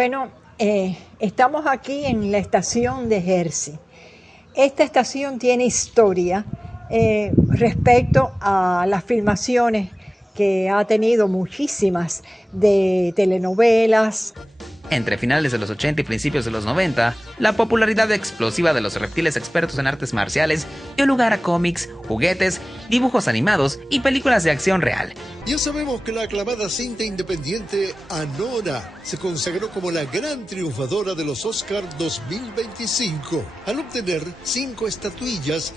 Bueno, estamos aquí en la estación de Jersey. Esta estación tiene historia respecto a las filmaciones que ha tenido muchísimas de telenovelas. Entre finales de los 80 y principios de los 90, la popularidad explosiva de los reptiles expertos en artes marciales dio lugar a cómics, juguetes, dibujos animados y películas de acción real. Ya sabemos que la aclamada cinta independiente Anora se consagró como la gran triunfadora de los Oscar 2025, al obtener 5 estatuillas.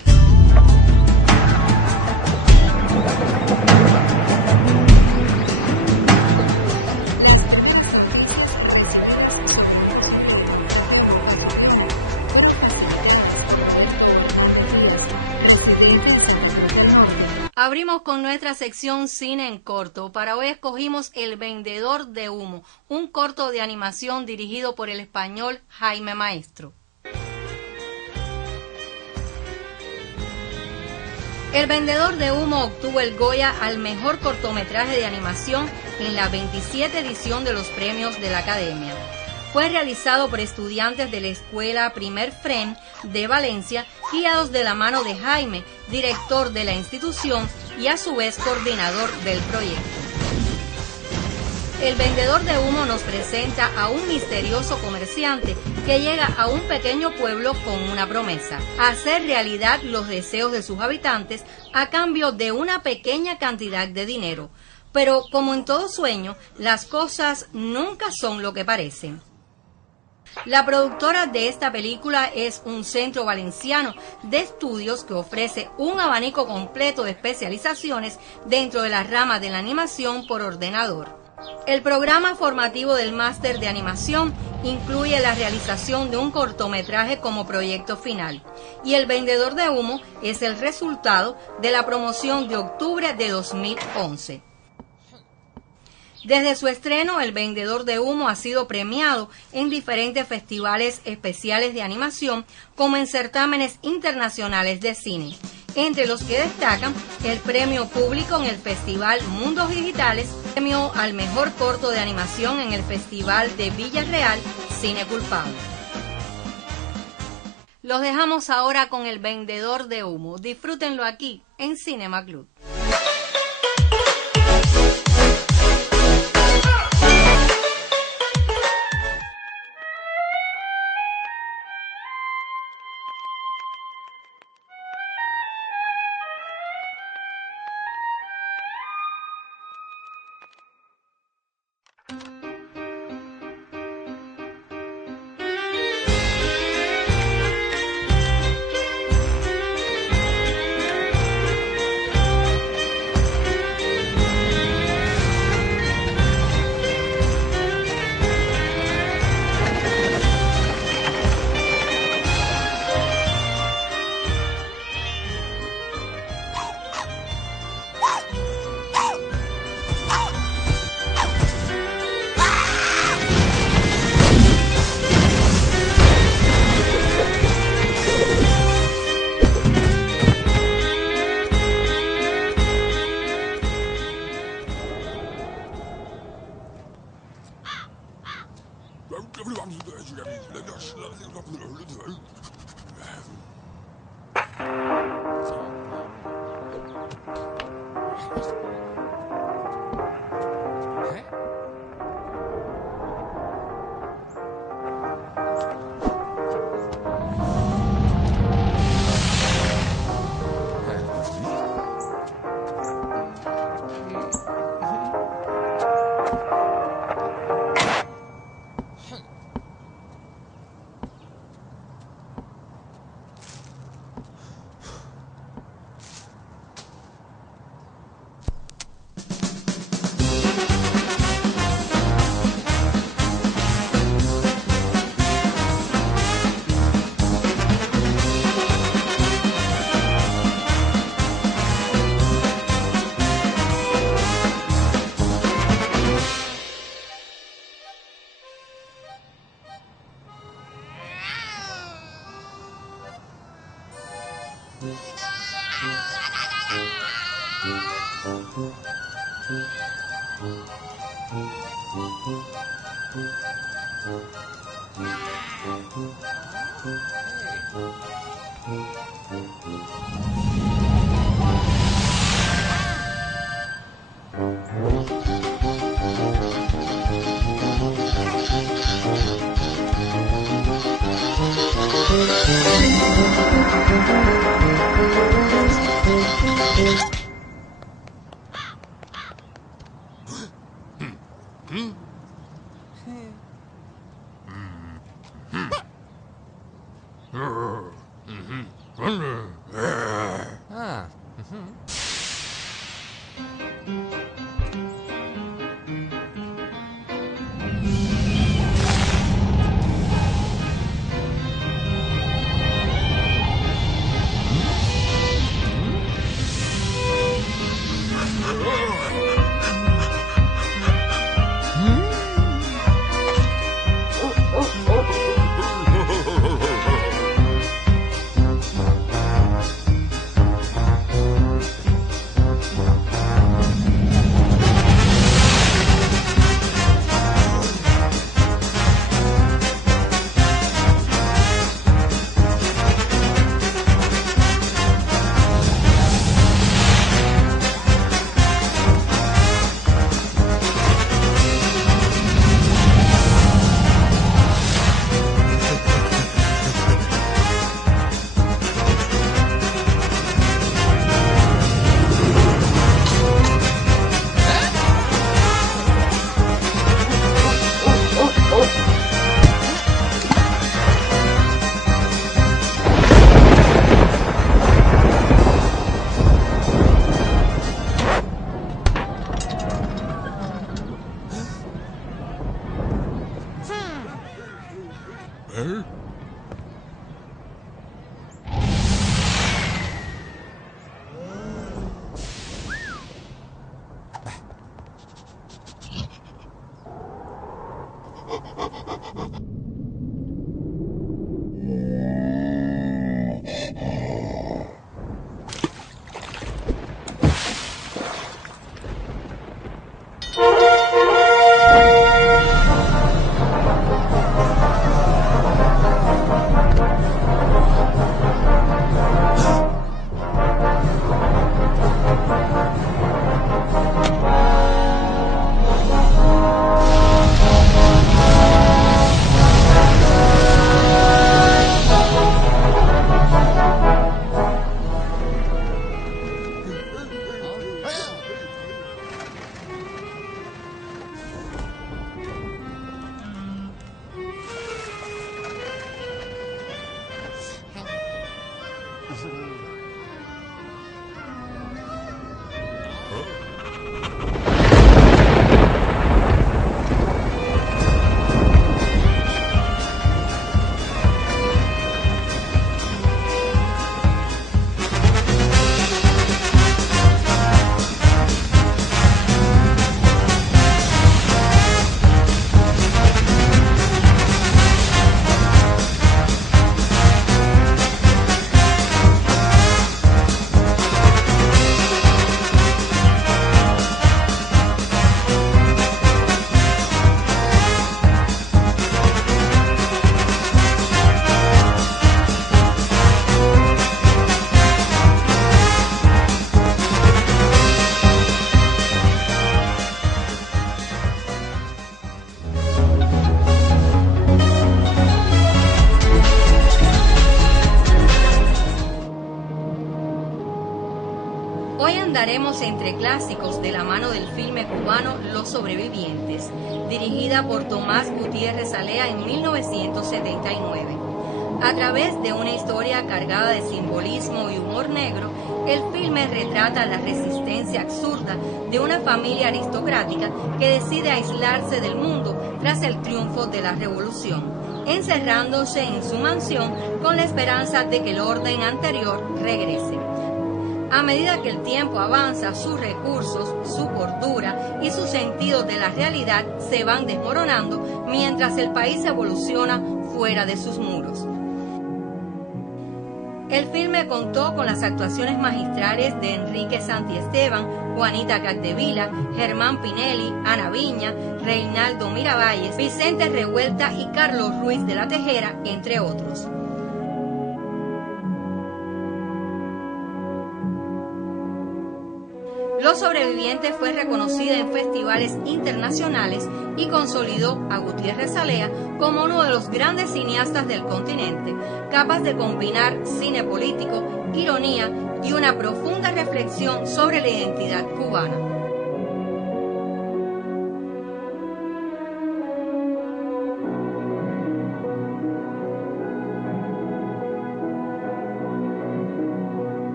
Las primeras noticias recibidas sobre un posible naufragio en Boca Chipiona fueron facilitadas por Roberto Hernández Díaz, residente en Santa Cruz del Norte.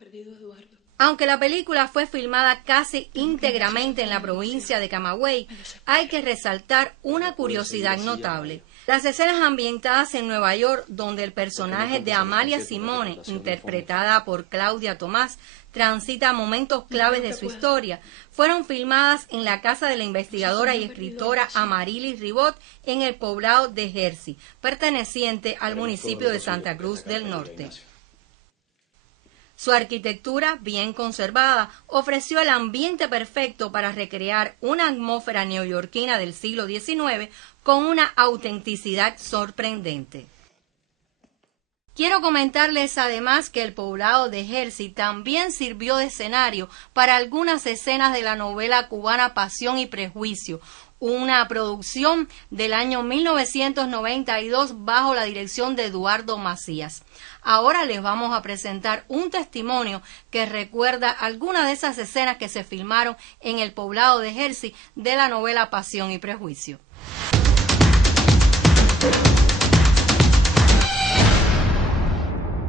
perdido a Eduardo. Temo que Ignacio se expone demasiado. Me desespero. Pero no puede seguir así, Amalia. ¿Por qué no cantas en los conciertos de recaudación de fondos? No creo que pueda. No sé cómo no he perdido la razón. Haremos todo lo posible porque esta carta llegue a Ignacio.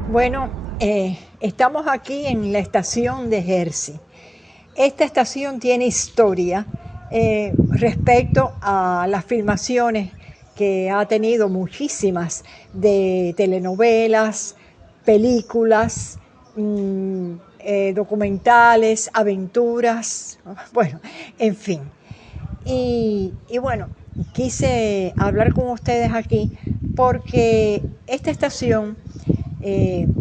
Bueno, estamos aquí en la estación de Jersey. Esta estación tiene historia respecto a las filmaciones que ha tenido muchísimas de telenovelas, películas, documentales, aventuras, bueno, en fin. Y bueno, quise hablar con ustedes aquí porque esta estación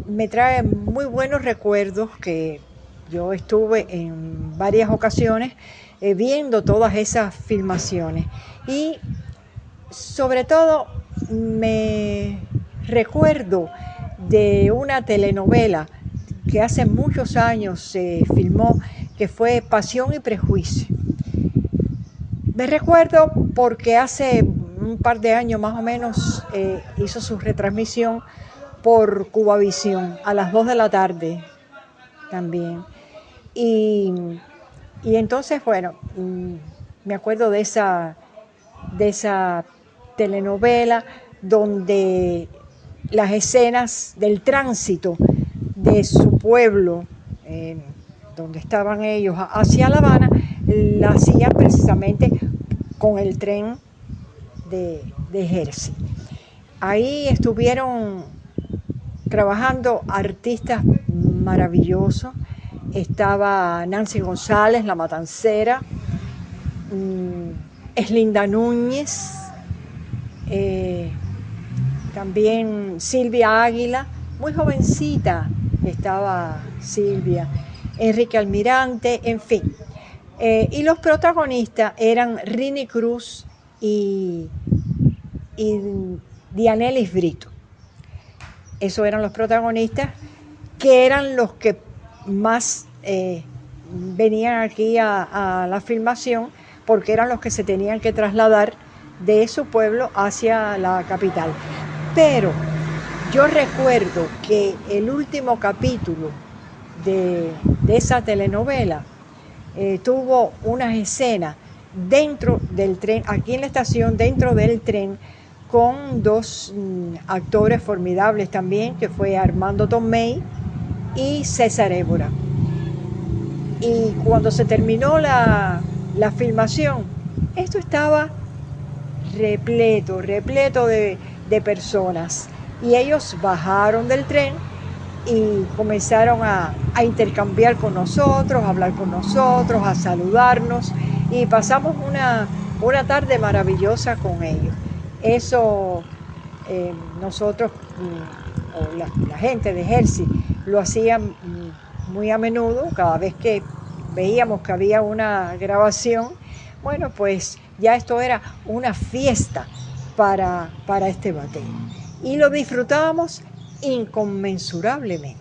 me trae muy buenos recuerdos, que yo estuve en varias ocasiones viendo todas esas filmaciones, y sobre todo me recuerdo de una telenovela que hace muchos años se filmó, que fue Pasión y Prejuicio. Me recuerdo porque hace un par de años más o menos hizo su retransmisión por Cubavisión a las 2 de la tarde también. Y entonces, bueno, me acuerdo de esa telenovela donde las escenas del tránsito de su pueblo, donde estaban ellos hacia La Habana, la hacían precisamente con el tren de Jersey. Ahí estuvieron trabajando artistas maravillosos. Estaba Nancy González, la matancera, Eslinda Núñez, también Silvia Águila, muy jovencita estaba Silvia, Enrique Almirante, en fin. Y los protagonistas eran Rini Cruz y Dianelis Brito. Esos eran los protagonistas, que eran los que más venían aquí a la filmación, porque eran los que se tenían que trasladar de su pueblo hacia la capital. Pero yo recuerdo que el último capítulo de esa telenovela tuvo unas escenas dentro del tren, aquí en la estación, dentro del tren, con dos actores formidables también, que fue Armando Tomei y César Évora. Y cuando se terminó la filmación, esto estaba repleto de personas. Y ellos bajaron del tren y comenzaron a intercambiar con nosotros, a hablar con nosotros, a saludarnos, y pasamos una tarde maravillosa con ellos. Eso nosotros, o la gente de Jersey, lo hacían muy a menudo. Cada vez que veíamos que había una grabación, bueno, pues ya esto era una fiesta para este batey. Y lo disfrutábamos inconmensurablemente.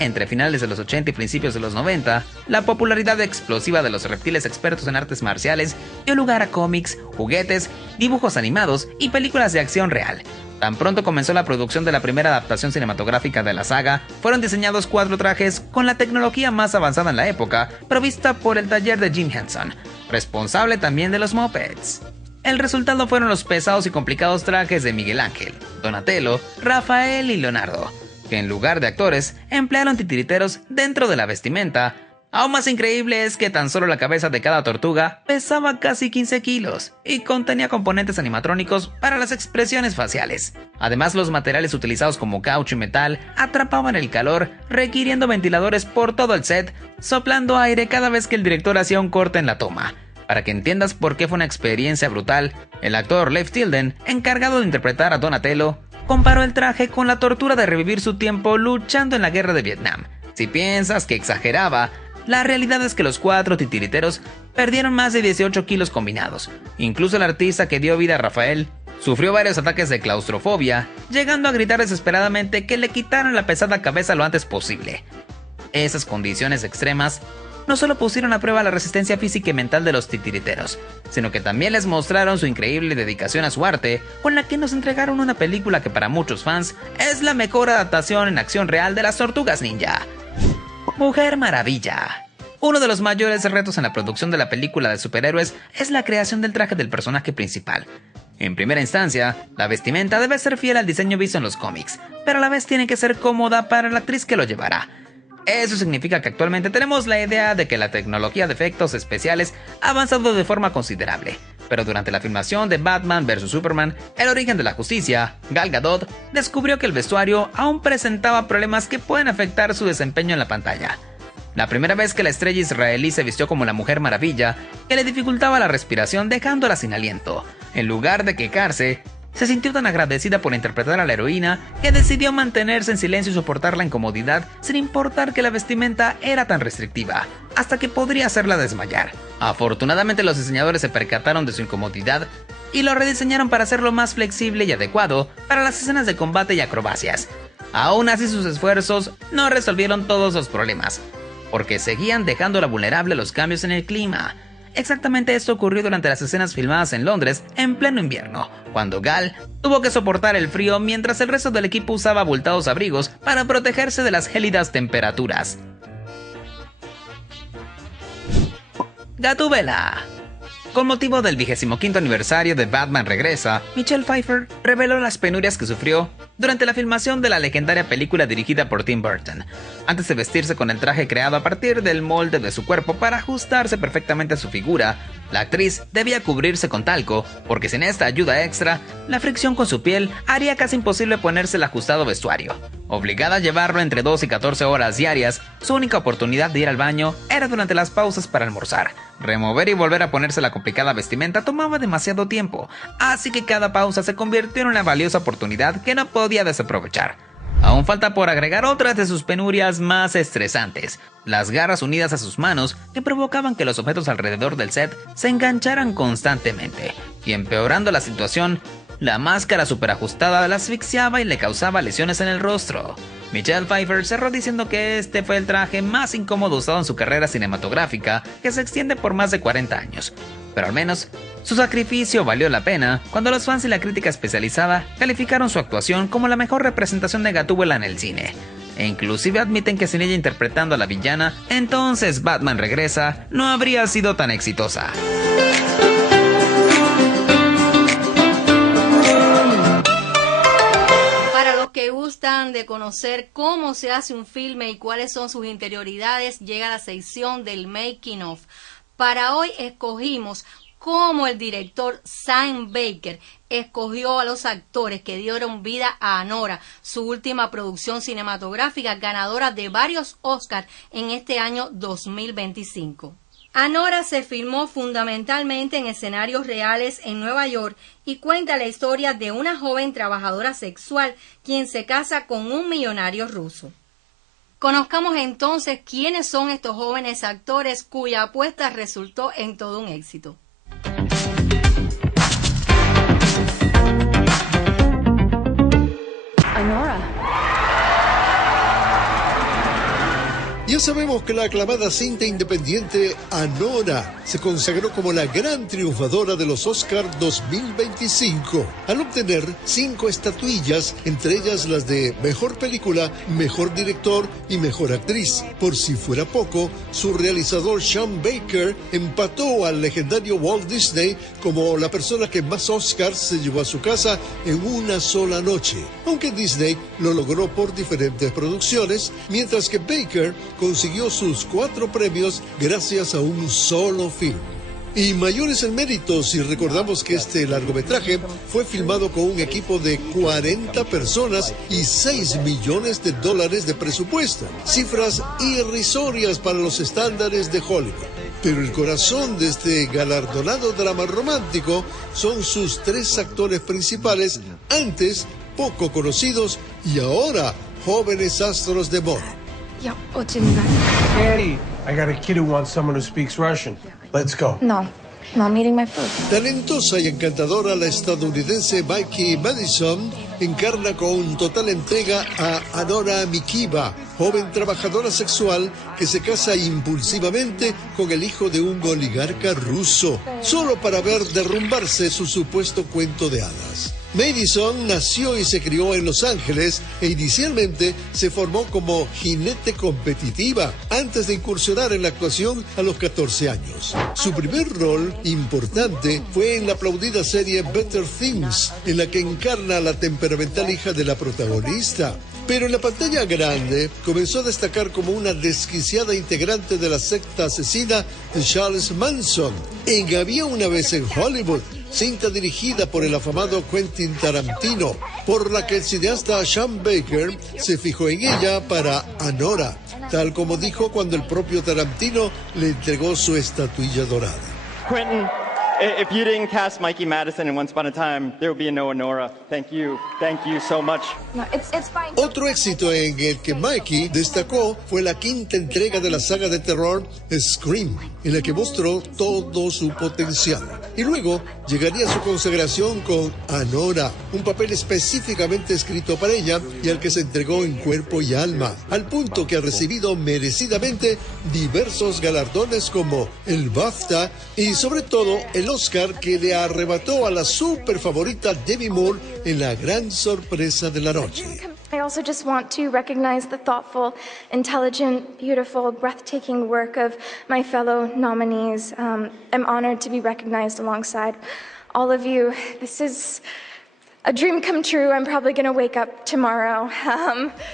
Entre finales de los 80 y principios de los 90, la popularidad explosiva de los reptiles expertos en artes marciales dio lugar a cómics, juguetes, dibujos animados y películas de acción real. Tan pronto comenzó la producción de la primera adaptación cinematográfica de la saga, fueron diseñados 4 trajes con la tecnología más avanzada en la época, provista por el taller de Jim Henson, responsable también de los mopeds. el resultado fueron los pesados y complicados trajes de Miguel Ángel, Donatello, Rafael y Leonardo, que en lugar de actores emplearon titiriteros dentro de la vestimenta. Aún más increíble es que tan solo la cabeza de cada tortuga pesaba casi 15 kilos y contenía componentes animatrónicos para las expresiones faciales. Además, los materiales utilizados como caucho y metal atrapaban el calor, requiriendo ventiladores por todo el set, soplando aire cada vez que el director hacía un corte en la toma. Para que entiendas por qué fue una experiencia brutal, el actor Leif Tilden, encargado de interpretar a Donatello, comparó el traje con la tortura de revivir su tiempo luchando en la guerra de Vietnam. Si piensas que exageraba, la realidad es que los 4 titiriteros perdieron más de 18 kilos combinados. Incluso el artista que dio vida a Rafael sufrió varios ataques de claustrofobia, llegando a gritar desesperadamente que le quitaran la pesada cabeza lo antes posible. Esas condiciones extremas no solo pusieron a prueba la resistencia física y mental de los titiriteros, sino que también les mostraron su increíble dedicación a su arte, con la que nos entregaron una película que para muchos fans es la mejor adaptación en acción real de las Tortugas Ninja. Mujer Maravilla. Uno de los mayores retos en la producción de la película de superhéroes es la creación del traje del personaje principal. En primera instancia, la vestimenta debe ser fiel al diseño visto en los cómics, pero a la vez tiene que ser cómoda para la actriz que lo llevará. Eso significa que actualmente tenemos la idea de que la tecnología de efectos especiales ha avanzado de forma considerable. Pero durante la filmación de Batman vs Superman, El origen de la justicia, Gal Gadot descubrió que el vestuario aún presentaba problemas que pueden afectar su desempeño en la pantalla. La primera vez que la estrella israelí se vistió como la Mujer Maravilla, que le dificultaba la respiración dejándola sin aliento. En lugar de quejarse, se sintió tan agradecida por interpretar a la heroína que decidió mantenerse en silencio y soportar la incomodidad sin importar que la vestimenta era tan restrictiva, hasta que podría hacerla desmayar. Afortunadamente los diseñadores se percataron de su incomodidad y lo rediseñaron para hacerlo más flexible y adecuado para las escenas de combate y acrobacias. Aún así sus esfuerzos no resolvieron todos los problemas, porque seguían dejándola vulnerable a los cambios en el clima. Exactamente esto ocurrió durante las escenas filmadas en Londres en pleno invierno, cuando Gal tuvo que soportar el frío mientras el resto del equipo usaba abultados abrigos para protegerse de las gélidas temperaturas. Gatúbela. Con motivo del 25º aniversario de Batman Regresa, Michelle Pfeiffer reveló las penurias que sufrió durante la filmación de la legendaria película dirigida por Tim Burton. Antes de vestirse con el traje creado a partir del molde de su cuerpo para ajustarse perfectamente a su figura, la actriz debía cubrirse con talco, porque sin esta ayuda extra, la fricción con su piel haría casi imposible ponerse el ajustado vestuario. Obligada a llevarlo entre 2 y 14 horas diarias, su única oportunidad de ir al baño era durante las pausas para almorzar. Remover y volver a ponerse la complicada vestimenta tomaba demasiado tiempo, así que cada pausa se convirtió en una valiosa oportunidad que no podía desaprovechar. Aún falta por agregar otras de sus penurias más estresantes: las garras unidas a sus manos que provocaban que los objetos alrededor del set se engancharan constantemente, y empeorando la situación, la máscara superajustada la asfixiaba y le causaba lesiones en el rostro. Michelle Pfeiffer cerró diciendo que este fue el traje más incómodo usado en su carrera cinematográfica, que se extiende por más de 40 años. Pero al menos, su sacrificio valió la pena cuando los fans y la crítica especializada calificaron su actuación como la mejor representación de Gatúbela en el cine. E inclusive admiten que sin ella interpretando a la villana, entonces Batman Regresa no habría sido tan exitosa. Ya sabemos que la aclamada cinta independiente Anora se consagró como la gran triunfadora de los Oscar 2025, al obtener 5 estatuillas, entre ellas las de Mejor Película, Mejor Director y Mejor Actriz. Por si fuera poco, su realizador Sean Baker empató al legendario Walt Disney como la persona que más Oscars se llevó a su casa en una sola noche, aunque Disney lo logró por diferentes producciones, mientras que Baker consiguió sus 4 premios gracias a un solo film. Y mayores en mérito si recordamos que este largometraje fue filmado con un equipo de 40 personas y $6 millones de presupuesto, cifras irrisorias para los estándares de Hollywood. Pero el corazón de este galardonado drama romántico son sus 3 actores principales, antes poco conocidos y ahora jóvenes astros de moda. Daddy, I got a kid who wants someone who speaks Russian. Let's go. No, I'm eating my food. Talentosa y encantadora, la estadounidense Mikey Madison encarna con total entrega a Anora Mikiva, joven trabajadora sexual que se casa impulsivamente con el hijo de un oligarca ruso, solo para ver derrumbarse su supuesto cuento de hadas. Madison nació y se crió en Los Ángeles e inicialmente se formó como jinete competitiva antes de incursionar en la actuación a los 14 años. Su primer rol importante fue en la aplaudida serie Better Things, en la que encarna a la temperamental hija de la protagonista. Pero en la pantalla grande comenzó a destacar como una desquiciada integrante de la secta asesina de Charles Manson en Había una vez en Hollywood, cinta dirigida por el afamado Quentin Tarantino, por la que el cineasta Sean Baker se fijó en ella para Anora, tal como dijo cuando el propio Tarantino le entregó su estatuilla dorada. Quentin, if you didn't cast Mikey Madison in Once Upon a Time, there would be no Anora. Thank you so much. No, it's fine. Otro éxito en el que Mikey destacó fue la 5ª entrega de la saga de terror Scream, en la que mostró todo su potencial. Y luego llegaría su consagración con Anora, un papel específicamente escrito para ella y al que se entregó en cuerpo y alma, al punto que ha recibido merecidamente diversos galardones como el BAFTA y sobre todo el Oscar que le arrebató a la super favorita Demi Moore en la gran sorpresa de la noche. I also just want to recognize the thoughtful, intelligent, beautiful, breathtaking work of my fellow nominees. I'm honored to be recognized alongside all of you. This is a dream come true. I'm probably going to wake up tomorrow.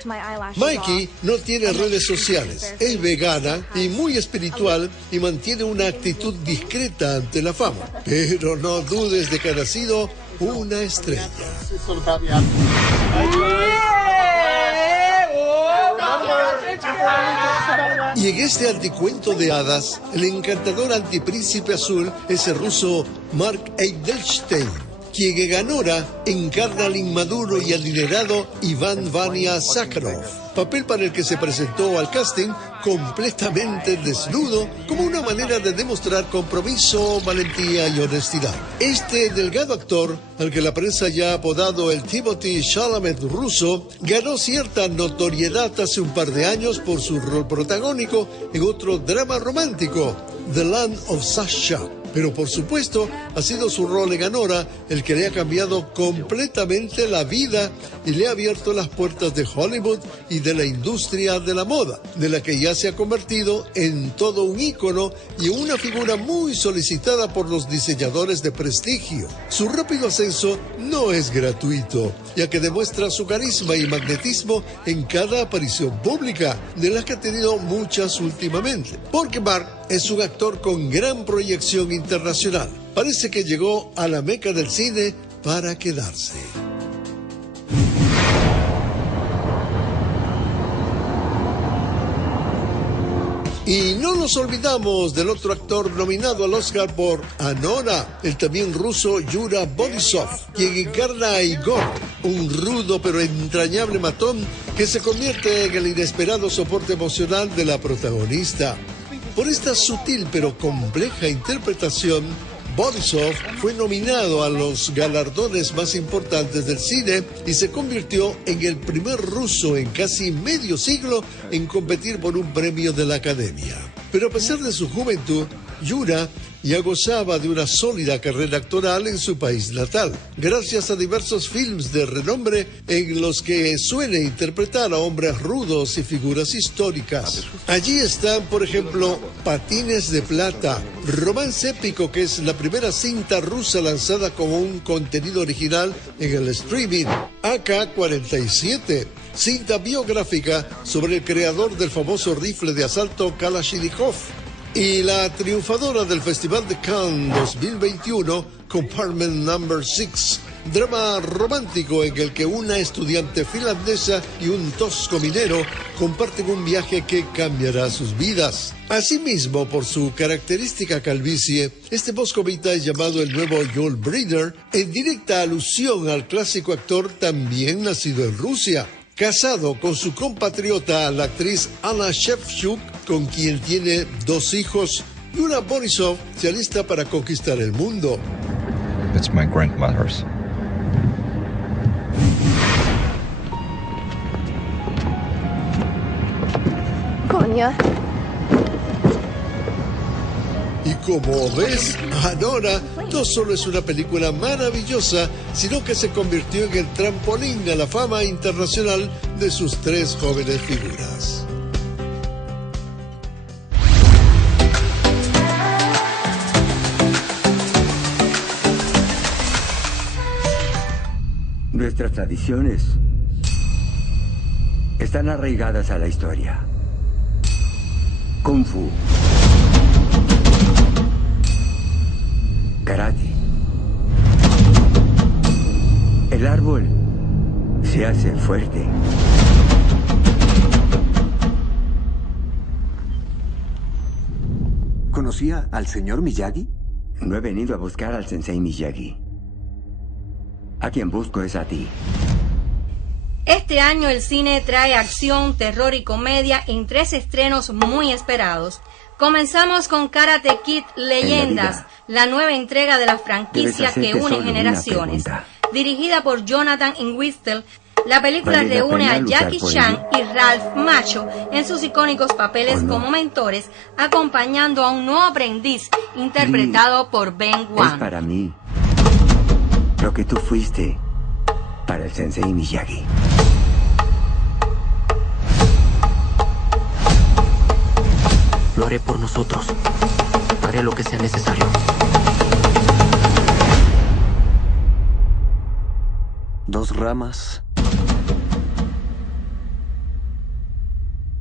My eyelashes Mikey no tiene redes sociales, es vegana y muy espiritual y mantiene una actitud discreta ante la fama. Pero no dudes de que ha nacido una estrella. Y en este anticuento de hadas, el encantador antipríncipe azul es el ruso Mark Eidelstein, quien en Anora encarna al inmaduro y adinerado Iván Vania Sakharov, papel para el que se presentó al casting completamente desnudo como una manera de demostrar compromiso, valentía y honestidad. Este delgado actor, al que la prensa ya ha apodado el Timothy Chalamet ruso, ganó cierta notoriedad hace un par de años por su rol protagónico en otro drama romántico, The Land of Sasha. Pero por supuesto, ha sido su rol en Anora el que le ha cambiado completamente la vida y le ha abierto las puertas de Hollywood y de la industria de la moda, de la que ya se ha convertido en todo un ícono y en una figura muy solicitada por los diseñadores de prestigio. Su rápido ascenso no es gratuito, ya que demuestra su carisma y magnetismo en cada aparición pública, de las que ha tenido muchas últimamente. Porque Mark es un actor con gran proyección internacional. Parece que llegó a la meca del cine para quedarse. Y no nos olvidamos del otro actor nominado al Oscar por Anora, el también ruso Yura Borisov, quien encarna a Igor, un rudo pero entrañable matón que se convierte en el inesperado soporte emocional de la protagonista. Por esta sutil pero compleja interpretación, Borisov fue nominado a los galardones más importantes del cine y se convirtió en el primer ruso en casi medio siglo en competir por un premio de la Academia. Pero a pesar de su juventud, Yura ya gozaba de una sólida carrera actoral en su país natal, gracias a diversos films de renombre en los que suele interpretar a hombres rudos y figuras históricas. Allí están, por ejemplo, Patines de Plata, romance épico que es la primera cinta rusa lanzada como un contenido original en el streaming, AK-47, cinta biográfica sobre el creador del famoso rifle de asalto Kalashnikov, y la triunfadora del Festival de Cannes 2021, Compartment Number 6, drama romántico en el que una estudiante finlandesa y un tosco minero comparten un viaje que cambiará sus vidas. Asimismo, por su característica calvicie, este moscovita es llamado el nuevo Yul Brynner, en directa alusión al clásico actor también nacido en Rusia, casado con su compatriota, la actriz Anna Shevchuk, con quien tiene 2 hijos, y una Borisov se alista para conquistar el mundo. It's my grandmother's. Konya. Y como ves, Anora no solo es una película maravillosa, sino que se convirtió en el trampolín a la fama internacional de sus 3 jóvenes figuras. Nuestras tradiciones están arraigadas a la historia. Kung Fu, karate. El árbol se hace fuerte. ¿Conocía al señor Miyagi? No he venido a buscar al sensei Miyagi. A quien busco es a ti. En la vida, debes hacerte solo una pregunta. ¿Vale la pena luchar por ello? ¿O no? Lee es para mí lo que tú fuiste para el sensei Miyagi. Lo haré por nosotros. Haré lo que sea necesario. Dos ramas.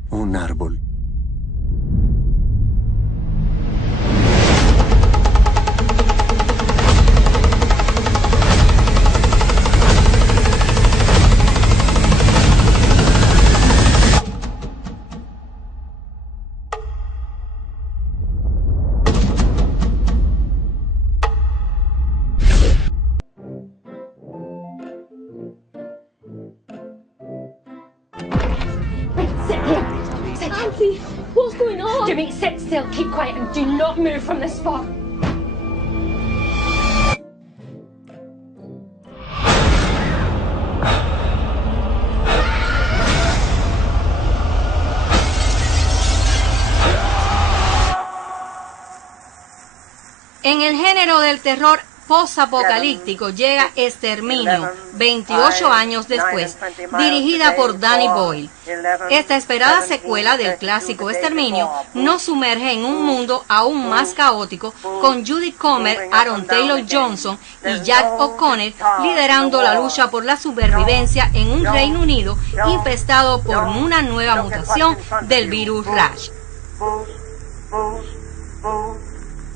Un árbol. What's going on? Jimmy, sit still, keep quiet, and do not move from this spot.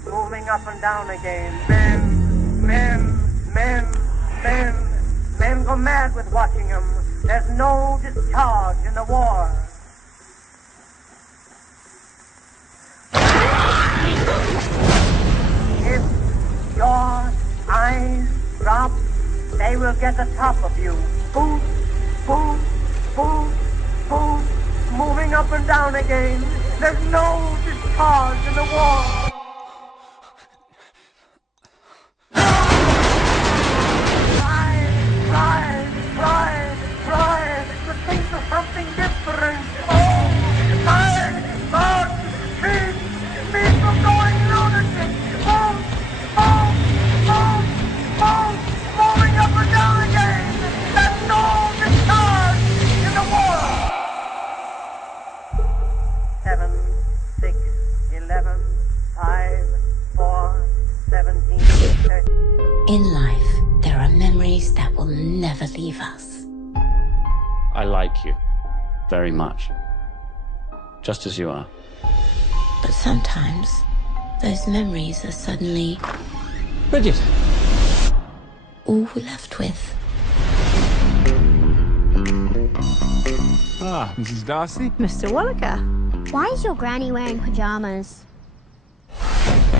Moving up and down again. Men go mad with watching him. There's no discharge in the war. If your eyes drop, they will get the top of you. Boom, boom, boom, boom. Moving up and down again. There's no discharge in the war. Fly. To think of something different. Oh, my God. Think of going lunatic. Oh. I like you. Very much. Just as you are. But sometimes, those memories are suddenly... Bridget! all we're left with. Ah, Mrs. Darcy? Mr. Wallaker. Why is your granny wearing pajamas?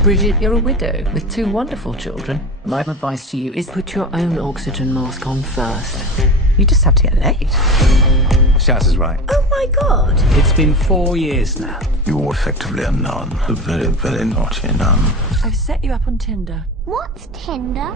Bridget, you're a widow with 2 wonderful children. My advice to you is put your own oxygen mask on first. You just have to get laid. Shaz is right. Oh my god! It's been 4 years now. You're effectively a nun. A very, very naughty nun. I've set you up on Tinder. What's Tinder?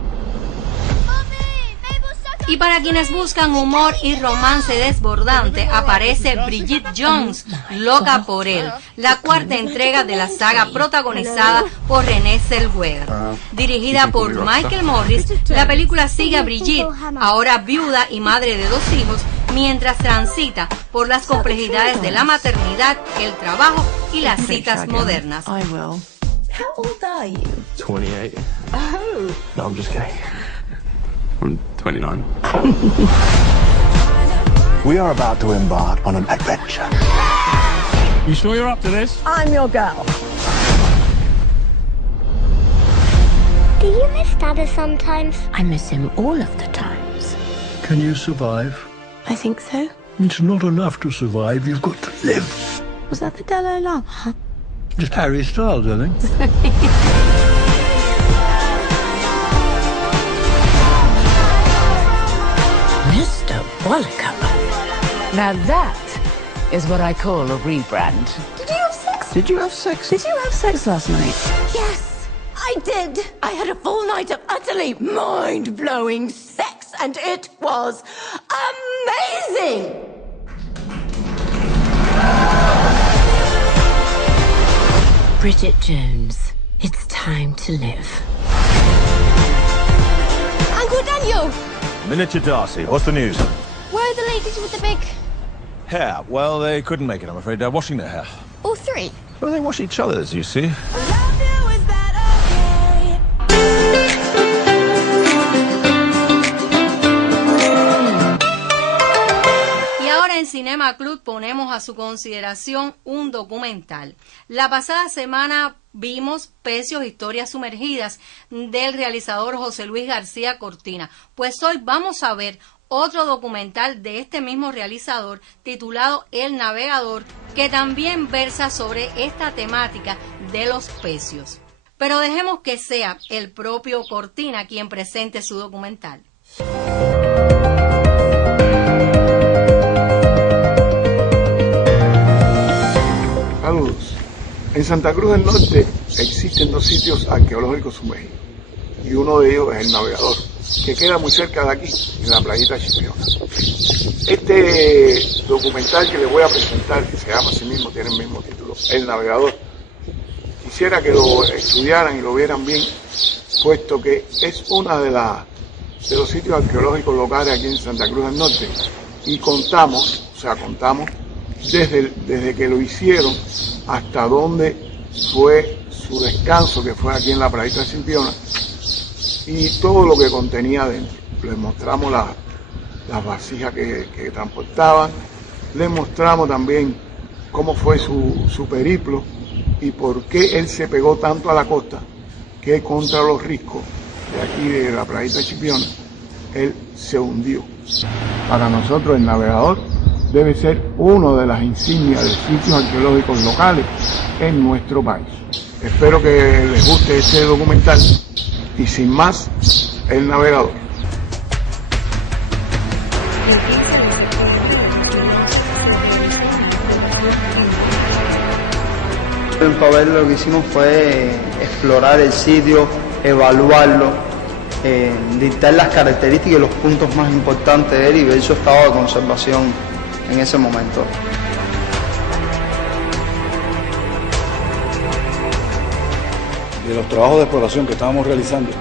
Oh. No, I'm just kidding. I'm 29. We are about to embark on an adventure. You sure you're up to this? I'm your girl. Do you miss Dada sometimes? I miss him all of the times. Can you survive? I think so. It's not enough to survive, you've got to live. Was that the Dalai Lama? Just Harry Styles, I think. Mr. Wallaker. Now that is what I call a rebrand. Did you have sex? Did you have sex last night? Yes, I did. I had a full night of utterly mind-blowing sex, and it was amazing. Bridget Jones, it's time to live. Uncle Daniel! Miniature Darcy, what's the news? Where are the ladies with the big... Hair. Well, they couldn't make it, I'm afraid. They're washing their hair. all 3? Well, they wash each other's, you see. En Santa Cruz del Norte existen 2 sitios arqueológicos sumergidos y uno de ellos es el Navegador, que queda muy cerca de aquí, en la playita Chipiona. Este documental que les voy a presentar, que se llama así mismo, tiene el mismo título, El Navegador, quisiera que lo estudiaran y lo vieran bien, puesto que es uno de los sitios arqueológicos locales aquí en Santa Cruz del Norte, y contamos desde que lo hicieron hasta donde fue su descanso, que fue aquí en la playita Chipiona, y todo lo que contenía dentro. Les mostramos las vasijas que transportaban, les mostramos también cómo fue su periplo y por qué él se pegó tanto a la costa, que contra los riscos de aquí de la playita Chipiona, él se hundió. Para nosotros el Navegador debe ser uno de las insignias de sitios arqueológicos locales en nuestro país. Espero que les guste este documental y sin más, El Navegador. El 15 de septiembre de 2011 se realizó una exploración en Boca Chipiona. En Pabelo lo que hicimos fue explorar el sitio, evaluarlo, dictar las características y los puntos más importantes de él y ver su estado de conservación en ese momento. De los trabajos de exploración que estábamos realizando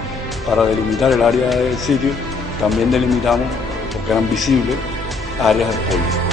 para delimitar el área del sitio, también delimitamos, porque eran visibles, áreas de expolio.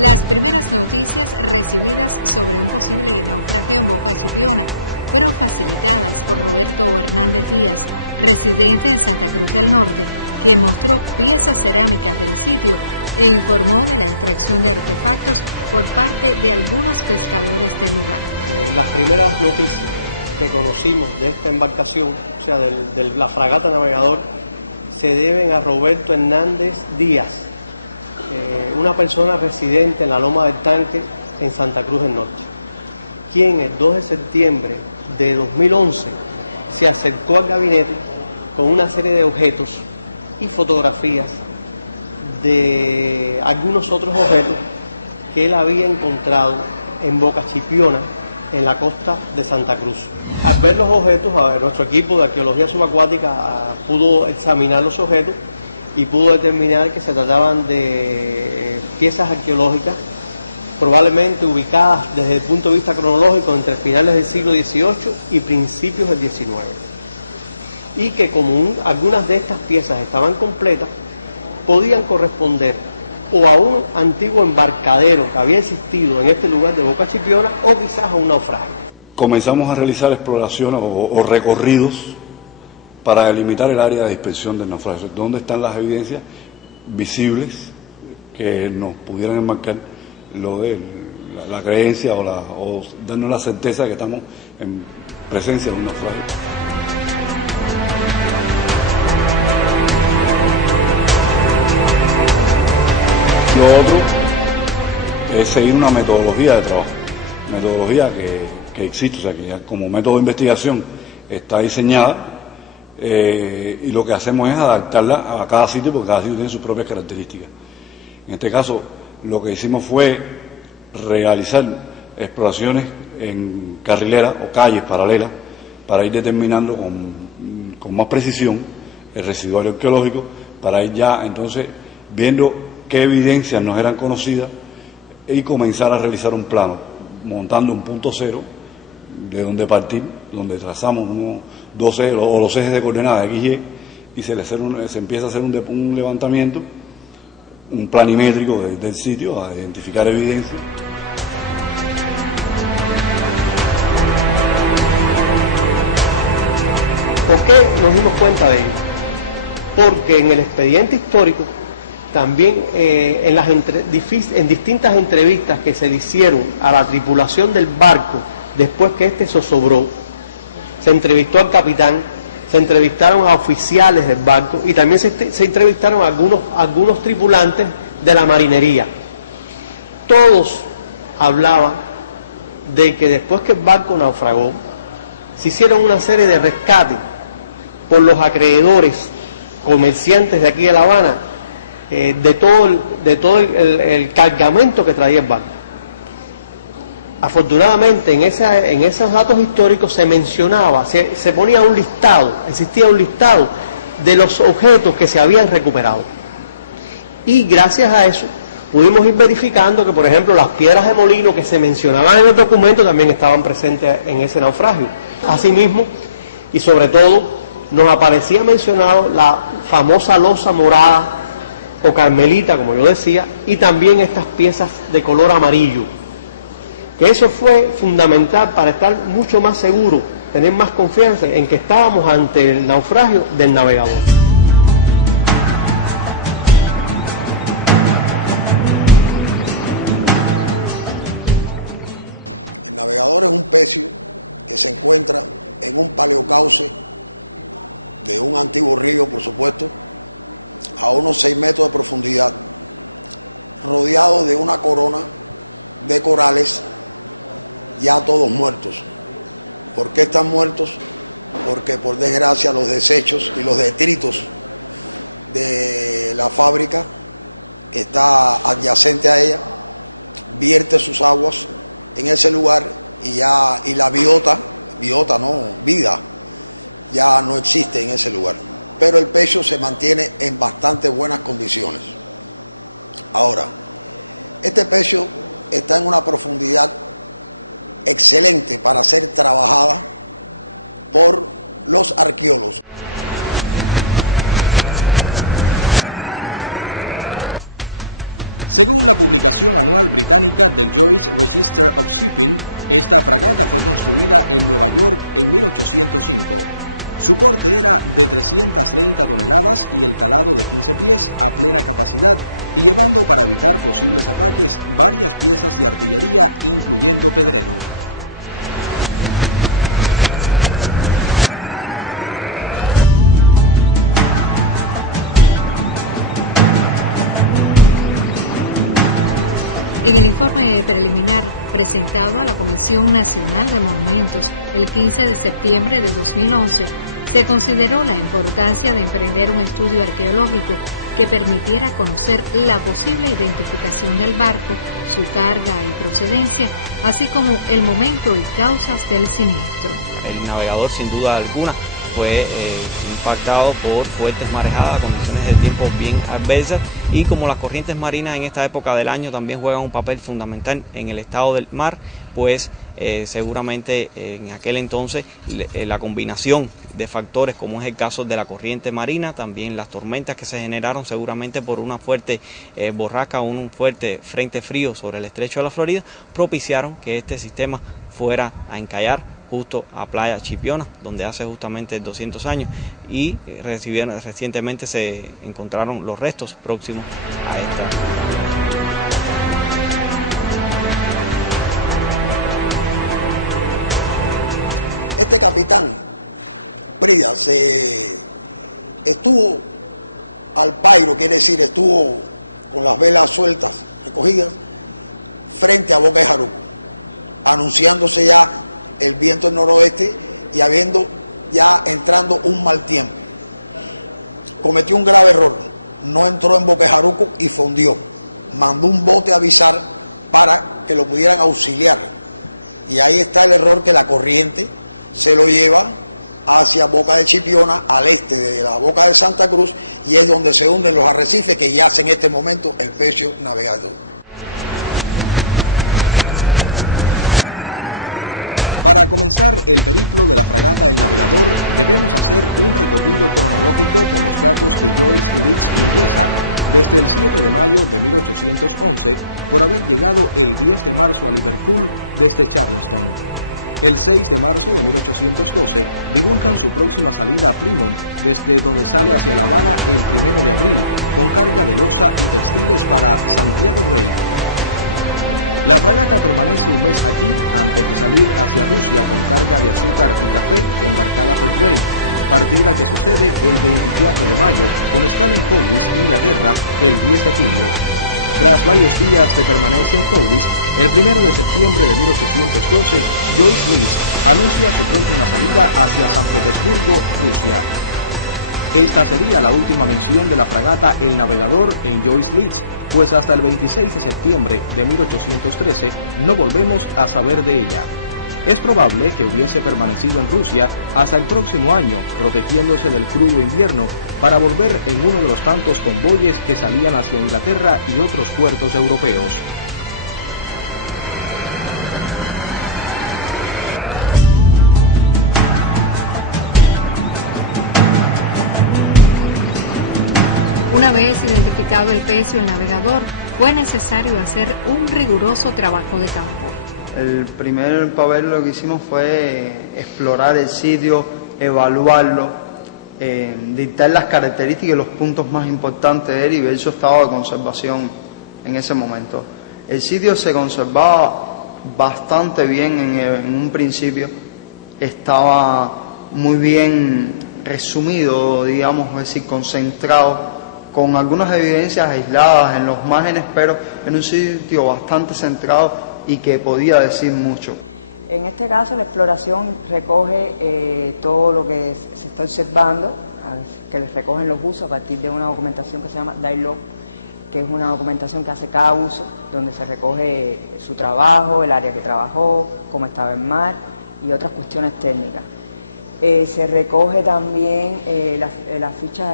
Las primeras noticias recibidas sobre un posible naufragio en Boca Chipiona fueron facilitadas por Roberto Hernández Díaz, residente en Santa Cruz del Norte, quien mostró piezas cerámicas del sitio e informó de la extracción de artefactos por parte de algunos pescadores del lugar. Las primeras noticias que conocimos de esta embarcación, o sea, de la fragata Navegador, se deben a Roberto Hernández Díaz, una persona residente en la Loma del Tanque en Santa Cruz del Norte, quien el 2 de septiembre de 2011 se acercó al gabinete con una serie de objetos y fotografías de algunos otros objetos que él había encontrado en Boca Chipiona, en la costa de Santa Cruz. Al ver los objetos, nuestro equipo de arqueología subacuática pudo examinar los objetos y pudo determinar que se trataban de piezas arqueológicas probablemente ubicadas desde el punto de vista cronológico entre finales del siglo XVIII y principios del XIX. Y que como algunas de estas piezas estaban completas, podían corresponder o a un antiguo embarcadero que había existido en este lugar de Boca Chipiona o quizás a un naufragio. Comenzamos a realizar exploraciones o recorridos para delimitar el área de dispersión del naufragio, donde están las evidencias visibles que nos pudieran enmarcar lo de la creencia o darnos la certeza de que estamos en presencia de un naufragio. Lo otro es seguir una metodología de trabajo, metodología que existe, o sea, que ya como método de investigación está diseñada, y lo que hacemos es adaptarla a cada sitio, porque cada sitio tiene sus propias características. En este caso, lo que hicimos fue realizar exploraciones en carrileras o calles paralelas para ir determinando con más precisión el residuario arqueológico, para ir ya entonces viendo qué evidencias nos eran conocidas y comenzar a realizar un plano, montando un punto cero de donde partir, donde trazamos unos 12 o los ejes de coordenadas XY y se empieza a hacer un levantamiento, un planimétrico del sitio, a identificar evidencia. ¿Por qué nos dimos cuenta de ello? Porque en el expediente histórico, también en distintas entrevistas que se le hicieron a la tripulación del barco después que este zozobró, se entrevistó al capitán, se entrevistaron a oficiales del barco y también se entrevistaron a algunos tripulantes de la marinería. Todos hablaban de que después que el barco naufragó, se hicieron una serie de rescates por los acreedores, comerciantes de aquí de La Habana, de todo el cargamento que traía el barco. Afortunadamente en esos datos históricos se mencionaba, se ponía un listado, existía un listado de los objetos que se habían recuperado. Y gracias a eso pudimos ir verificando que, por ejemplo, las piedras de molino que se mencionaban en el documento también estaban presentes en ese naufragio. Asimismo, y sobre todo, nos aparecía mencionado la famosa losa morada o carmelita, como yo decía, y también estas piezas de color amarillo. Que eso fue fundamental para estar mucho más seguro, tener más confianza en que estábamos ante el naufragio del Navegador. El Navegador es un pecio que se encuentra en un paleocauce de un antiguo río, por supuesto, a unos 6 metros de profundidad, rodeado de una corona de corales ya todos muertos. ¿Por qué están muertos? Porque por desgracia los desechos y los detritos de la fábrica que está adyacente a ella vierte sus aguas en ese lugar y la vida ya no existe en ese lugar. Pero el pecio se mantiene en bastante buenas condiciones. Ahora, este pecio está en una profundidad excelente para ser trabajada por los arqueólogos. Según la publicación anual británica del Joyce Register of Shipping, esta fragata fue construida en Nueva York en 1805. Su porte era de 330 toneladas y el calado de 15 pies a plena capacidad, y llevando para evitar posibles ataques varias piezas de artillería, incluyendo pedrero. En el informe preliminar presentado a la Comisión Nacional de Monumentos el 15 de septiembre de 2011, se consideró la importancia de emprender un estudio arqueológico que permitiera conocer la posible identificación del barco, su carga y procedencia, así como el momento y causas del siniestro. El navegador, sin duda alguna, fue impactado por fuertes marejadas, condiciones de tiempo bien adversas, y como las corrientes marinas en esta época del año también juegan un papel fundamental en el estado del mar, pues seguramente en aquel entonces la combinación de factores, como es el caso de la corriente marina, también las tormentas que se generaron seguramente por una fuerte borrasca o un fuerte frente frío sobre el estrecho de la Florida, propiciaron que este sistema fuera a encallar justo a Playa Chipiona, donde hace justamente 200 años, y recientemente se encontraron los restos próximos a esta. Este capitán Prida estuvo al pairo, quiere decir, estuvo con las velas sueltas, recogidas, frente a Boca de Jaruco, anunciándose ya el viento del noroeste y habiendo ya entrando un mal tiempo. Cometió un grave error, no entró en Boca de Jaruco y fondió. Mandó un bote a avisar para que lo pudieran auxiliar. Y ahí está el error, que la corriente se lo lleva hacia Boca de Chipiona, al este de la Boca de Santa Cruz, y es donde se hunden los arrecifes que yace en este momento el Pecio Navegador. Para comenzar el periplo de la fragata El Navegador, debemos hacer un recorrido cronológico con los datos de Joyce Leeds inglesa, desde el 7 de mayo de 1811, por haber llegado el 10 de marzo a Liverpool desde Charleston. El 6 de marzo de 1812 divulgan su próxima salida a Plymouth, desde donde sale hacia La Habana el 1 de abril, con carga de loza y textiles para Santiago Drake. La fragata permanece un mes aquí antes de salir hacia Rusia con carga de azúcar y café embarcada por Drake, partida que sucede el 24 de mayo con escala en Cowes, Inglaterra, el 10 de julio. Tras varios días de permanencia en Cowes, el 1 de septiembre de 1812, Joyce Leeds anuncia su próxima salida hacia San Petersburgo, Rusia. Esta sería la última mención de la fragata El Navegador en Joyce Leeds, pues hasta el 26 de septiembre de 1813 no volvemos a saber de ella. Es probable que hubiese permanecido en Rusia hasta el próximo año, protegiéndose del crudo invierno, para volver en uno de los tantos convoyes que salían hacia Inglaterra y otros puertos europeos. Una vez identificado el Pecio El Navegador, fue necesario hacer un riguroso trabajo de campo. El primer papel lo que hicimos fue explorar el sitio, evaluarlo, dictar las características y los puntos más importantes de él y ver su estado de conservación en ese momento. El sitio se conservaba bastante bien en un principio, estaba muy bien resumido, digamos, es decir, concentrado, con algunas evidencias aisladas en los márgenes, pero en un sitio bastante centrado y que podía decir mucho. En este caso la exploración recoge todo lo que se está observando, que les recogen los buzos a partir de una documentación que se llama Dialogue, que es una documentación que hace cada buzo, donde se recoge su trabajo, el área que trabajó, cómo estaba el mar y otras cuestiones técnicas. Se recoge también las fichas,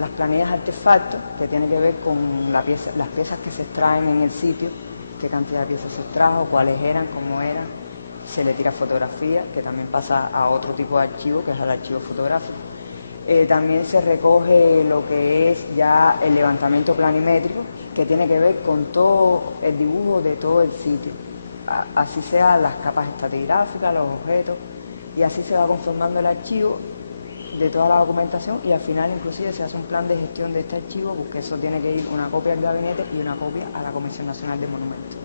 las planillas de artefactos, que tiene que ver con las piezas que se extraen en el sitio, qué cantidad de piezas se extrajo, cuáles eran, cómo eran. Se le tira fotografía, que también pasa a otro tipo de archivo, que es al archivo fotográfico. También se recoge lo que es ya el levantamiento planimétrico, que tiene que ver con todo el dibujo de todo el sitio. Así sean las capas estratigráficas, los objetos, y así se va conformando el archivo de toda la documentación, y al final inclusive se hace un plan de gestión de este archivo, porque eso tiene que ir una copia al gabinete y una copia a la Comisión Nacional de Monumentos.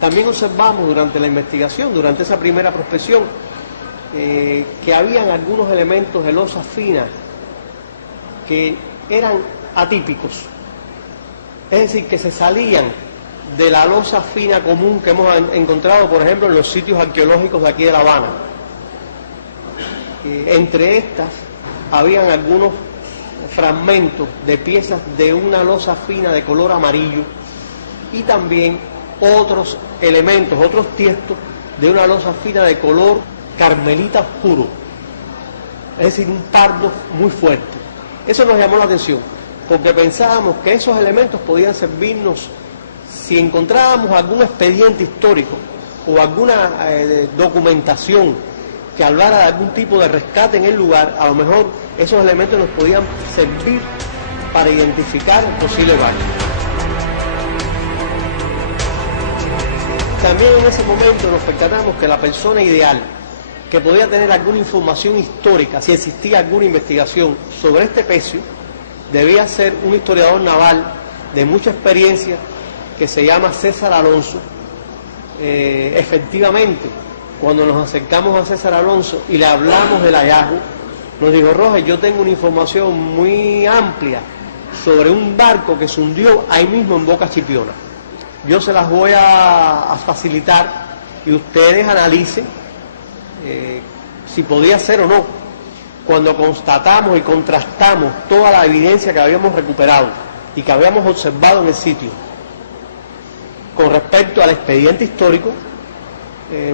También observamos durante la investigación, durante esa primera prospección, que habían algunos elementos de losa fina que eran atípicos, es decir, que se salían de la losa fina común que hemos encontrado, por ejemplo, en los sitios arqueológicos de aquí de La Habana. Entre estas, habían algunos fragmentos de piezas de una losa fina de color amarillo y también otros elementos, otros tiestos de una losa fina de color carmelita oscuro, es decir, un pardo muy fuerte. Eso nos llamó la atención, porque pensábamos que esos elementos podían servirnos si encontrábamos algún expediente histórico o alguna documentación que hablara de algún tipo de rescate en el lugar. A lo mejor esos elementos nos podían servir para identificar el posible barco. También en ese momento nos percatamos que la persona ideal que podía tener alguna información histórica, si existía alguna investigación sobre este pecio, debía ser un historiador naval de mucha experiencia que se llama César Alonso. Efectivamente, cuando nos acercamos a César Alonso y le hablamos del hallazgo, nos dijo: Roger, yo tengo una información muy amplia sobre un barco que se hundió ahí mismo en Boca Chipiona. Yo se las voy a facilitar y ustedes analicen si podía ser o no. Cuando constatamos y contrastamos toda la evidencia que habíamos recuperado y que habíamos observado en el sitio con respecto al expediente histórico,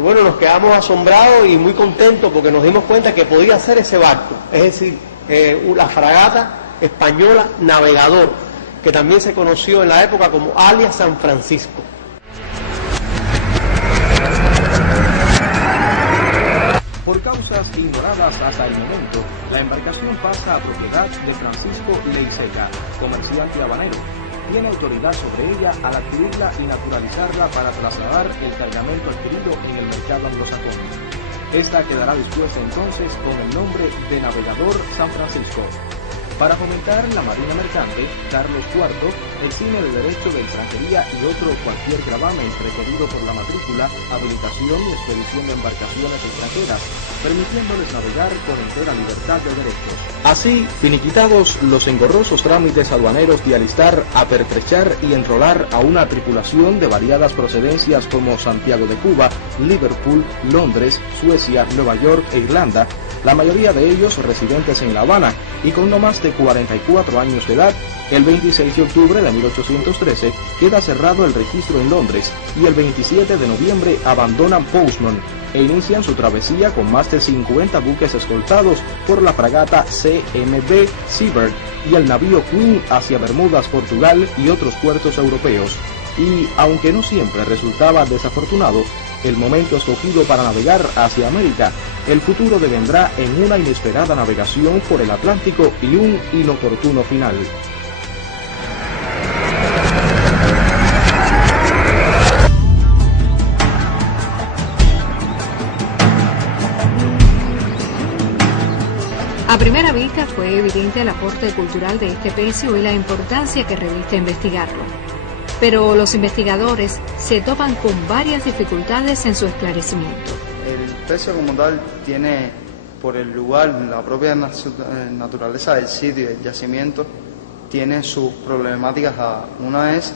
bueno, nos quedamos asombrados y muy contentos, porque nos dimos cuenta que podía ser ese barco, es decir, la fragata española Navegador, que también se conoció en la época como alias San Francisco. Por causas ignoradas hasta el momento, la embarcación pasa a propiedad de Francisco Leiseca, comerciante habanero. Tiene autoridad sobre ella al adquirirla y naturalizarla para trasladar el cargamento adquirido en el mercado anglosajón. Esta quedará dispuesta entonces con el nombre de Navegador San Francisco. Para fomentar la marina mercante, Carlos IV exime de derecho de extranjería y otro cualquier gravamen requerido por la matrícula, habilitación y expedición de embarcaciones extranjeras, permitiéndoles navegar con entera libertad de derechos. Así, finiquitados los engorrosos trámites aduaneros de alistar, apertrechar y enrolar a una tripulación de variadas procedencias como Santiago de Cuba, Liverpool, Londres, Suecia, Nueva York e Irlanda, la mayoría de ellos residentes en La Habana y con no más de 44 años de edad, el 26 de octubre de 1813 queda cerrado el registro en Londres y el 27 de noviembre abandonan Portsmouth e inician su travesía con más de 50 buques escoltados por la fragata CMB Seabird y el navío Queen hacia Bermudas, Portugal y otros puertos europeos. Y, aunque no siempre resultaba desafortunado, el momento escogido para navegar hacia América, el futuro devendrá en una inesperada navegación por el Atlántico y un inoportuno final. A primera vista fue evidente el aporte cultural de este pecio y la importancia que reviste investigarlo. Pero los investigadores se topan con varias dificultades en su esclarecimiento. El pecio como tal tiene, por el lugar, la propia naturaleza del sitio y el yacimiento, tiene sus problemáticas. Una es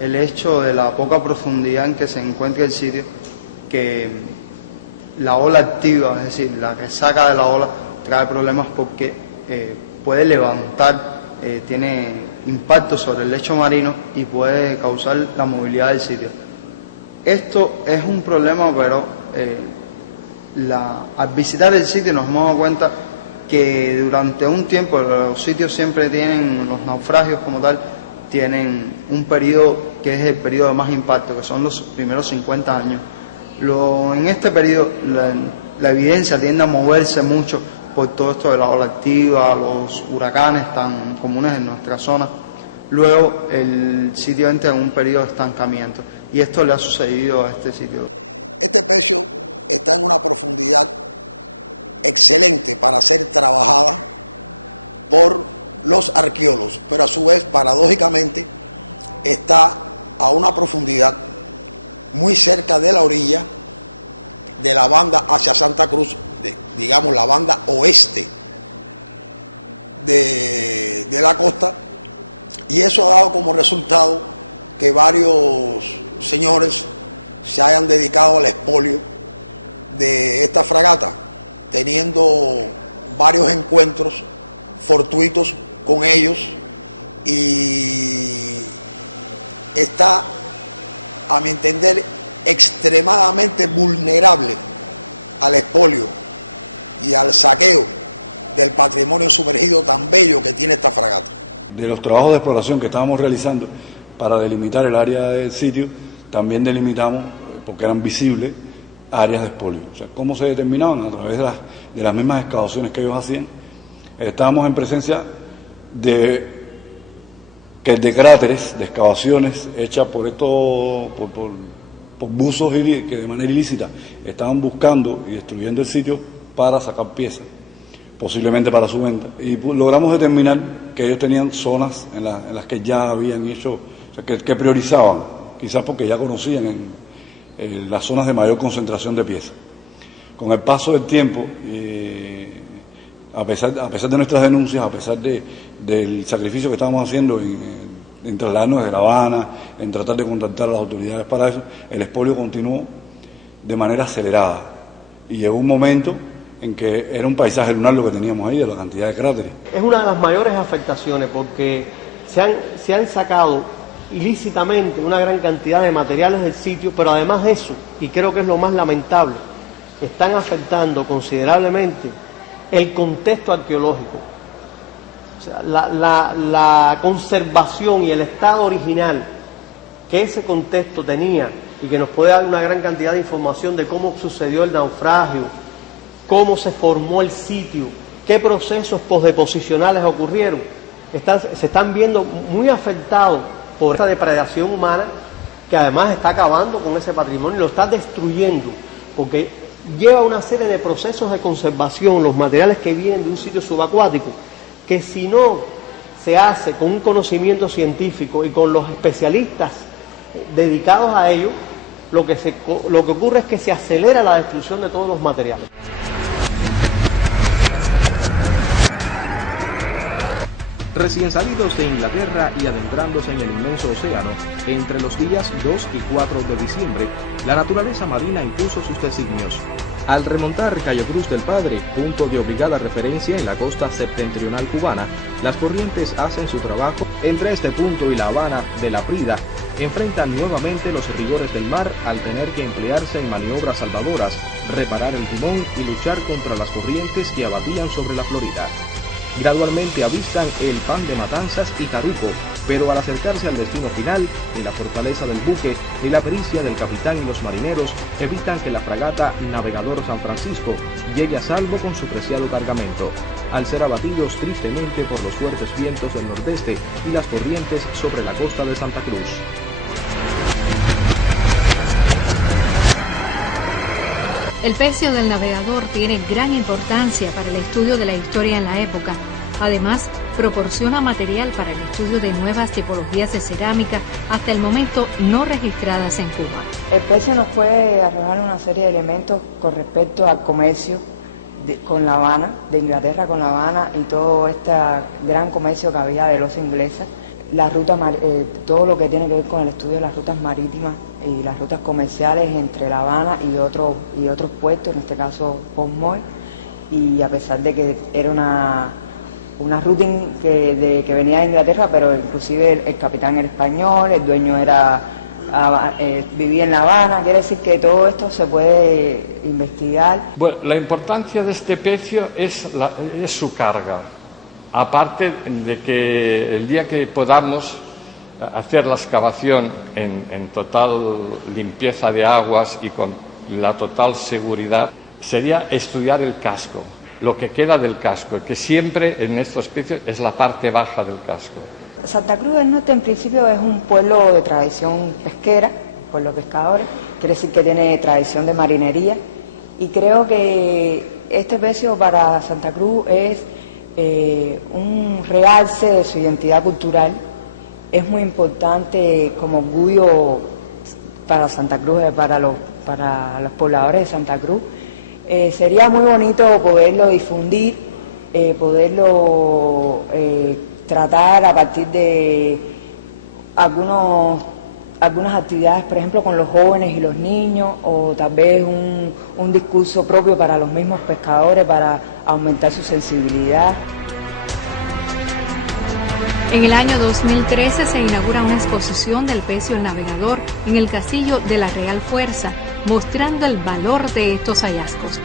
el hecho de la poca profundidad en que se encuentra el sitio, que la ola activa, es decir, la resaca de la ola, trae problemas porque puede levantar, tiene impacto sobre el lecho marino y puede causar la movilidad del sitio. Esto es un problema, pero al visitar el sitio nos hemos dado cuenta que durante un tiempo los sitios siempre tienen, los naufragios como tal, tienen un periodo que es el periodo de más impacto, que son los primeros 50 años. En este periodo la evidencia tiende a moverse mucho por todo esto de la ola activa, los huracanes tan comunes en nuestra zona. Luego el sitio entra en un periodo de estancamiento y esto le ha sucedido a este sitio. Este pecio está en una profundidad excelente para ser trabajada por los arqueólogos, pero a su vez, paradójicamente, está a una profundidad muy cerca de la orilla de la banda hacia Santa Cruz, digamos la banda oeste de la costa, y eso ha dado como resultado que varios señores se hayan dedicado al expolio de esta fragata, teniendo varios encuentros fortuitos con ellos, y está, a mi entender, extremadamente vulnerable al expolio y al saqueo del patrimonio sumergido tan bello que tiene esta fragata. De los trabajos de exploración que estábamos realizando para delimitar el área del sitio, también delimitamos, porque eran visibles, áreas de expolio. O sea, ¿cómo se determinaban? A través de las mismas excavaciones que ellos hacían. Estábamos en presencia de cráteres, de excavaciones hechas por buzos que de manera ilícita estaban buscando y destruyendo el sitio para sacar piezas, posiblemente para su venta. Y logramos determinar que ellos tenían zonas en las que ya habían hecho, o sea, que priorizaban, quizás porque ya conocían las zonas de mayor concentración de piezas. Con el paso del tiempo, a pesar de nuestras denuncias, a pesar del sacrificio que estábamos haciendo en trasladarnos desde La Habana, en tratar de contactar a las autoridades para eso, el expolio continuó de manera acelerada. Y llegó un momento en que era un paisaje lunar lo que teníamos ahí, de la cantidad de cráteres. Es una de las mayores afectaciones porque se han sacado ilícitamente una gran cantidad de materiales del sitio, pero además de eso, y creo que es lo más lamentable, están afectando considerablemente el contexto arqueológico. O sea, la conservación y el estado original que ese contexto tenía y que nos puede dar una gran cantidad de información de cómo sucedió el naufragio, cómo se formó el sitio, qué procesos posdeposicionales ocurrieron, se están viendo muy afectados por esta depredación humana que además está acabando con ese patrimonio y lo está destruyendo, porque lleva una serie de procesos de conservación, los materiales que vienen de un sitio subacuático, que si no se hace con un conocimiento científico y con los especialistas dedicados a ello, lo que ocurre es que se acelera la destrucción de todos los materiales. Recién salidos de Inglaterra y adentrándose en el inmenso océano, entre los días 2 y 4 de diciembre, la naturaleza marina impuso sus designios. Al remontar Cayo Cruz del Padre, punto de obligada referencia en la costa septentrional cubana, las corrientes hacen su trabajo. Entre este punto y La Habana de la Prida, enfrentan nuevamente los rigores del mar al tener que emplearse en maniobras salvadoras, reparar el timón y luchar contra las corrientes que abatían sobre la Florida. Gradualmente avistan el Pan de Matanzas y Taruco, pero al acercarse al destino final, ni la fortaleza del buque, ni la pericia del capitán y los marineros evitan que la fragata Navegador San Francisco llegue a salvo con su preciado cargamento, al ser abatidos tristemente por los fuertes vientos del nordeste y las corrientes sobre la costa de Santa Cruz. El pecio del navegador tiene gran importancia para el estudio de la historia en la época. Además, proporciona material para el estudio de nuevas tipologías de cerámica hasta el momento no registradas en Cuba. El pecio nos puede arrojar una serie de elementos con respecto al comercio con La Habana, de Inglaterra con La Habana y todo este gran comercio que había de los ingleses. La ruta, todo lo que tiene que ver con el estudio de las rutas marítimas y las rutas comerciales entre La Habana y otros puertos, en este caso Portmore, y a pesar de que era una ruta que venía de Inglaterra, pero inclusive el capitán era español, el dueño vivía en La Habana, quiere decir que todo esto se puede investigar. Bueno, la importancia de este pecio es su carga. Aparte de que el día que podamos hacer la excavación en total limpieza de aguas y con la total seguridad, sería estudiar el casco. lo que queda del casco, que siempre en estos pecios es la parte baja del casco. Santa Cruz del Norte en principio es un pueblo de tradición pesquera, pueblo de pescadores, quiere decir que tiene tradición de marinería, y creo que este pecio para Santa Cruz es un realce de su identidad cultural. Es muy importante como orgullo para Santa Cruz, para los pobladores de Santa Cruz. Sería muy bonito poderlo difundir, poderlo tratar a partir de algunas actividades, por ejemplo, con los jóvenes y los niños, o tal vez un discurso propio para los mismos pescadores para aumentar su sensibilidad. En el año 2013 se inaugura una exposición del pecio El Navegador en el Castillo de la Real Fuerza, mostrando el valor de estos hallazgos.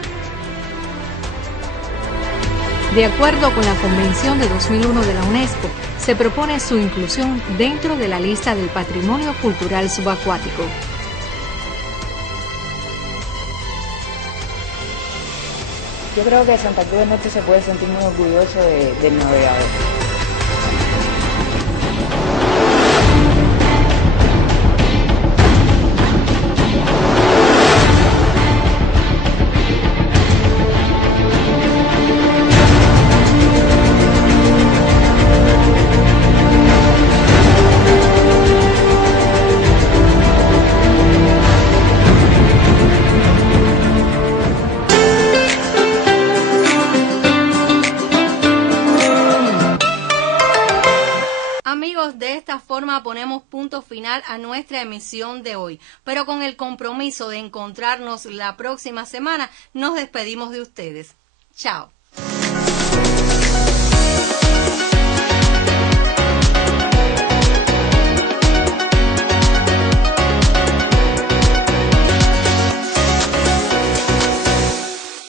De acuerdo con la Convención de 2001 de la UNESCO, se propone su inclusión dentro de la lista del Patrimonio Cultural Subacuático. Yo creo que Santa Cruz del Norte se puede sentir muy orgulloso del navegador.